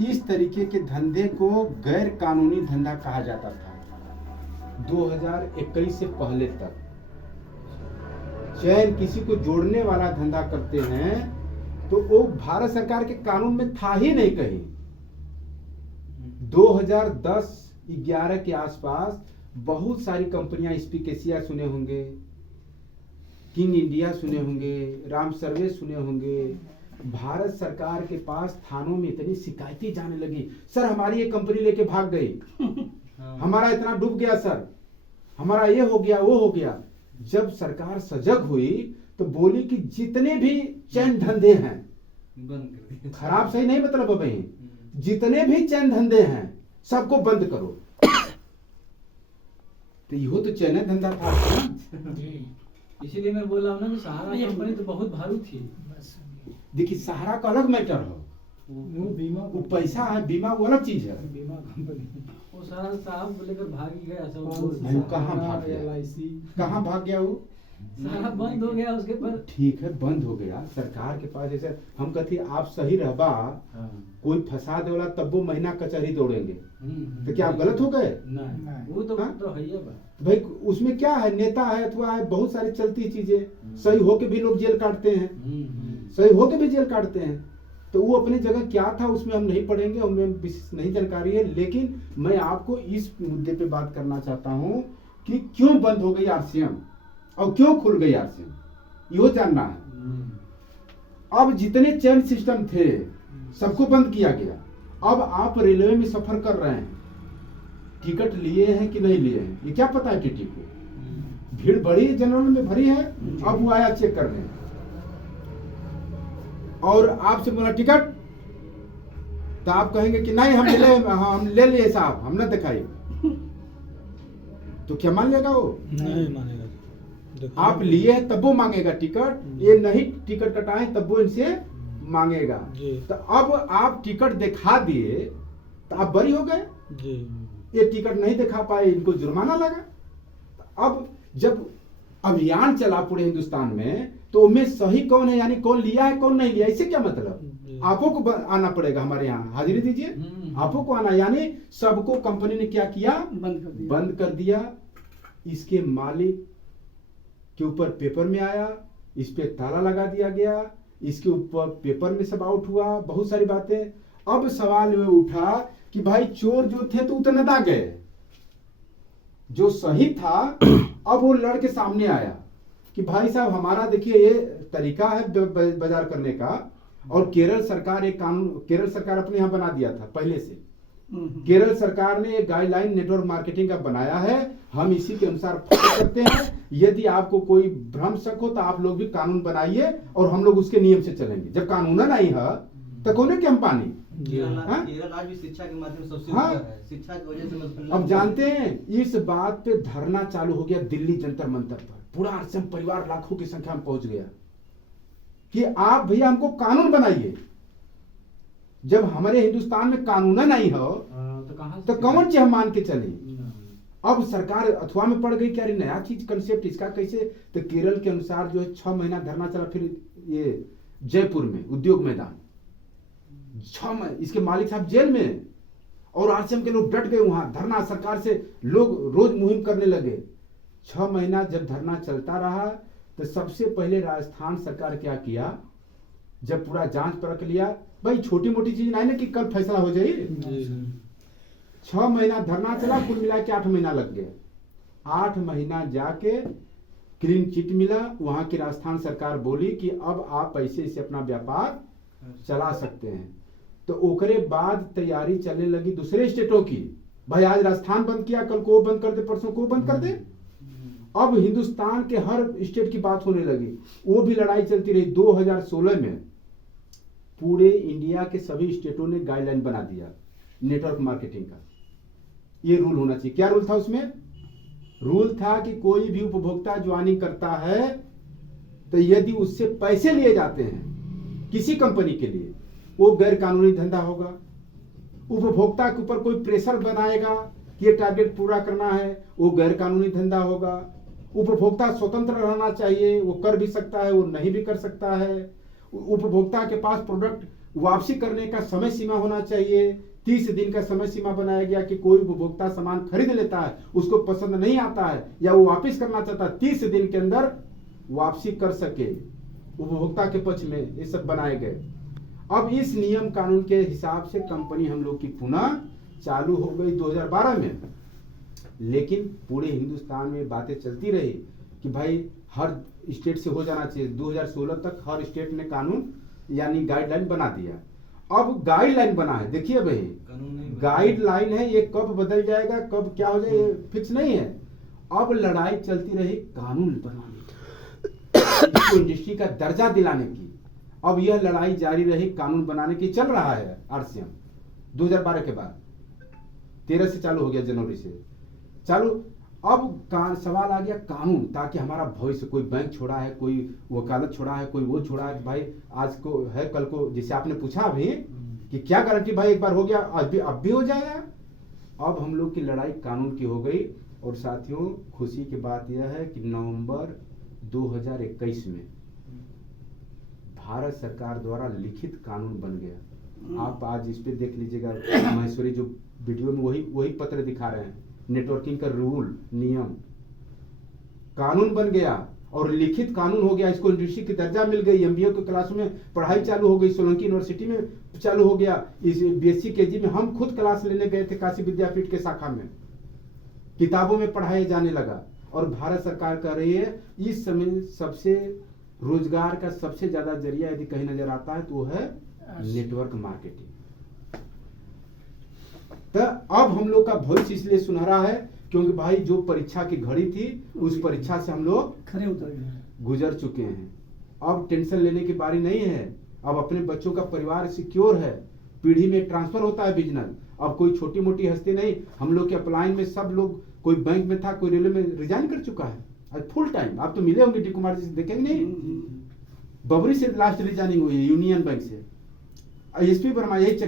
इस तरीके के धंधे को गैर कानूनी धंधा कहा जाता था 2021 से पहले तक। चैन किसी को जोड़ने वाला धंधा करते हैं तो वो भारत सरकार के कानून में था ही नहीं कहीं। 2010-11 के आसपास बहुत सारी कंपनियां, स्पीकेसिया सुने होंगे, किंग इंडिया सुने होंगे, राम सर्विस सुने होंगे, भारत सरकार के पास थानों में इतनी शिकायतें जाने लगी, सर हमारी ये कंपनी लेके भाग गई, हमारा इतना डूब गया सर, हमारा ये हो गया वो हो गया। जब सरकार सजग हुई तो बोली कि जितने भी चैन धंधे हैं, खराब सही नहीं मतलब भाई, जितने भी चैन धंधे हैं सबको बंद करो। तो यो तो चैन धंधा था ना। इसीलिए मैं बोल रहा हूँ ना कि सहारा कंपनी तो बहुत भारू थी। देखिए सहारा का अलग मैटर हो, वो बीमा वो पैसा है, बीमा वो अलग चीज है। बीमा कंपनी वो सारा साहब लेकर भाग ही गया सब। नहीं, वो कहाँ भाग गया? LIC कहाँ भाग गया वो? सारा बंद हो गया उसके पर। ठीक है बंद हो गया, सरकार के पास जैसे हम कहते आप सही रहबा, कोई फंसा देला तब वो महीना कचहरी दौड़ेंगे, तो क्या आप गलत हो गए? नहीं वो तो हाँ? तो है ही है बा। भाई उसमें क्या है, नेता है अथवा है, बहुत सारी चलती चीजें, सही होके भी लोग जेल काटते हैं, सही होके भी जेल काटते हैं। तो वो अपनी जगह क्या था उसमें हम नहीं पढ़ेंगे, हमें विशेष नहीं जानकारी है, लेकिन मैं आपको इस मुद्दे पे बात करना चाहता हूँ कि क्यों बंद हो गई RCM और क्यों खुल गई RCM, यो जानना है। अब जितने चैन सिस्टम थे सबको बंद किया गया। अब आप रेलवे में सफर कर रहे हैं, टिकट लिए हैं कि नहीं लिए हैं ये क्या पता है टीटी को? भीड़ बड़ी जनरल में भरी है, अब वो आया चेक करने और आपसे बोला टिकट, तो आप कहेंगे कि नहीं हम ले लिए साहब, हम ना दिखाई, तो क्या मान लेगा वो? नहीं मानेगा। आप लिए हैं तब वो मांगेगा टिकट, ये नहीं टिकट कटाए तब वो इनसे मांगेगा। तो अब आप टिकट दिखा दिए तो आप बरी हो गए, ये टिकट नहीं दिखा पाए इनको जुर्माना लगा। अब जब अभियान चला पूरे हिंदुस्तान में तो उनमें सही कौन है, यानी कौन लिया है कौन नहीं लिया, इससे क्या मतलब? आपको को आना पड़ेगा, हमारे यहाँ हाजिरी दीजिए, आपको को आना, यानी सबको कंपनी ने क्या किया? बंद कर दिया। इसके मालिक के ऊपर पेपर में आया, इस पे ताला लगा दिया गया, इसके ऊपर पेपर में सब आउट हुआ, बहुत सारी बातें। अब सवाल ये उठा कि भाई चोर जो थे तो उतने दा गए, जो सही था अब वो लड़के सामने आया कि भाई साहब हमारा देखिए ये तरीका है बाजार करने का, और केरल सरकार एक कानून, केरल सरकार अपने यहाँ बना दिया था पहले से, केरल सरकार ने एक गाइडलाइन नेटवर्क मार्केटिंग का बनाया है, हम इसी के अनुसार फॉलो करते हैं। यदि आपको कोई भ्रम शक हो तो आप लोग भी कानून बनाइए और हम लोग उसके नियम से चलेंगे। जब कानून नहीं है तो कौन के हम पानी? केरल आज भी शिक्षा के माध्यम से सबसे ऊपर है, शिक्षा की वजह से। अब जानते हैं इस बात पे धरना चालू हो गया दिल्ली जंतर मंतर पर, पूरा RCM परिवार लाखों की संख्या में पहुंच गया कि आप भैया हमको कानून बनाइए। जब हमारे हिंदुस्तान में कानून नहीं हो तो कौन चीज हम मान के चले? अब सरकार अथवा में पड़ गई क्या, नया चीज कंसेप्ट इसका कैसे? तो केरल के अनुसार जो है 6 महीना धरना चला, फिर ये जयपुर में उद्योग मैदान 6 महीने, इसके मालिक साहब जेल में, और RCM के लोग डट गए वहां धरना, सरकार से लोग रोज मुहिम करने लगे। 6 महीना जब धरना चलता रहा तो सबसे पहले राजस्थान सरकार क्या किया, जब पूरा जांच परख लिया, भाई छोटी मोटी चीज नहीं ना कि कल फैसला हो जाए, 6 महीना धरना चला, कुल मिला के 8 महीना लग गए। 8 महीना जाके क्लीन चिट मिला, वहां की राजस्थान सरकार बोली कि अब आप पैसे से अपना व्यापार चला सकते हैं। तो ओकरे बाद तैयारी चलने लगी दूसरे स्टेटों की, भाई आज राजस्थान बंद किया, कल को बंद कर दे, परसों को बंद कर दे। अब हिंदुस्तान के हर स्टेट की बात होने लगी, वो भी लड़ाई चलती रही। 2016 में पूरे इंडिया के सभी स्टेटों ने गाइडलाइन बना दिया नेटवर्क मार्केटिंग का, ये रूल होना चाहिए। क्या रूल था उसमें? रूल था कि कोई भी उपभोक्ता ज्वाइनिंग करता है तो यदि उससे पैसे लिए जाते हैं किसी कंपनी के लिए, वो गैर कानूनी धंधा होगा। उपभोक्ता के ऊपर कोई प्रेशर बनाएगा कि ये टारगेट पूरा करना है, वो गैर कानूनी धंधा होगा। उपभोक्ता स्वतंत्र रहना चाहिए, वो कर भी सकता है, वो नहीं भी कर सकता है। उपभोक्ता के पास प्रोडक्ट वापसी करने का समय सीमा होना चाहिए। 30 दिन का समय सीमा बनाया गया कि कोई उपभोक्ता सामान खरीद लेता है, उसको पसंद नहीं आता है या वो वापस करना चाहता है, 30 दिन के अंदर वापसी कर सके, उपभोक्ता के पक्ष में ये सब बनाए गए। अब इस नियम कानून के हिसाब से कंपनी हम लोग की पुनः चालू हो गई 2012 में। लेकिन पूरे हिंदुस्तान में बातें चलती रही कि भाई हर स्टेट से हो जाना चाहिए। 2016 तक हर स्टेट ने कानून यानी गाइडलाइन बना दिया। अब गाइडलाइन बना है, देखिए भाई कानून नहीं बना। गाइडलाइन है, ये कब बदल जाएगा कब क्या हो जाएगा फिक्स नहीं है। अब लड़ाई चलती रही कानून बनाने की, इंडस्ट्री का दर्जा दिलाने की। अब यह लड़ाई जारी रही कानून बनाने की, चल रहा है आरसीएम 2012 के बाद 13 से चालू हो गया, जनवरी से चालू। अब सवाल आ गया कानून, ताकि हमारा भविष्य, कोई बैंक छोड़ा है, कोई वकालत छोड़ा है, कोई वो छोड़ा है, भाई आज को है कल को, जैसे आपने पूछा अभी कि क्या गारंटी भाई एक बार हो गया अब भी हो जाएगा। अब हम लोग की लड़ाई कानून की हो गई। और साथियों खुशी की बात यह है कि नवंबर 2021 में भारत सरकार द्वारा लिखित कानून बन गया। आप आज इस पे देख लीजिएगा, महेश्वरी जो वीडियो में वही पत्र दिखा रहे हैं, नेटवर्किंग का रूल नियम कानून बन गया और लिखित कानून हो गया। इसको इंडस्ट्री की दर्जा मिल गई। एमबीए के क्लास में पढ़ाई चालू हो गई, सोलंकी यूनिवर्सिटी में चालू हो गया। इस बीएससी केजी में हम खुद क्लास लेने गए थे काशी विद्यापीठ के शाखा में, किताबों में पढ़ाया जाने लगा। और भारत सरकार कर रही है इस समय सबसे रोजगार का सबसे ज्यादा जरिया यदि कहीं नजर आता है तो वो है नेटवर्क मार्केटिंग। तो अब हम लोग का भविष्य इसलिए सुनहरा है क्योंकि भाई जो परीक्षा की घड़ी थी उस परीक्षा से हम लोग खरे उतर गए। गुजर चुके हैं। अब टेंशन लेने की बारी नहीं है। अब अपने बच्चों का परिवार सिक्योर है, पीढ़ी में ट्रांसफर होता है बिजनेस। अब कोई छोटी मोटी हस्ती नहीं। हम लोग के अपलाइन में सब लोग, कोई बैंक में था, कोई रेलवे में रिजाइन कर चुका है आज फुल टाइम। आप तो मिले होंगे डी कुमार जी से, देखेंगे नहीं? बबरी से लास्ट रिजाइनिंग हुई है यूनियन बैंक से। एसपी वर्मा यही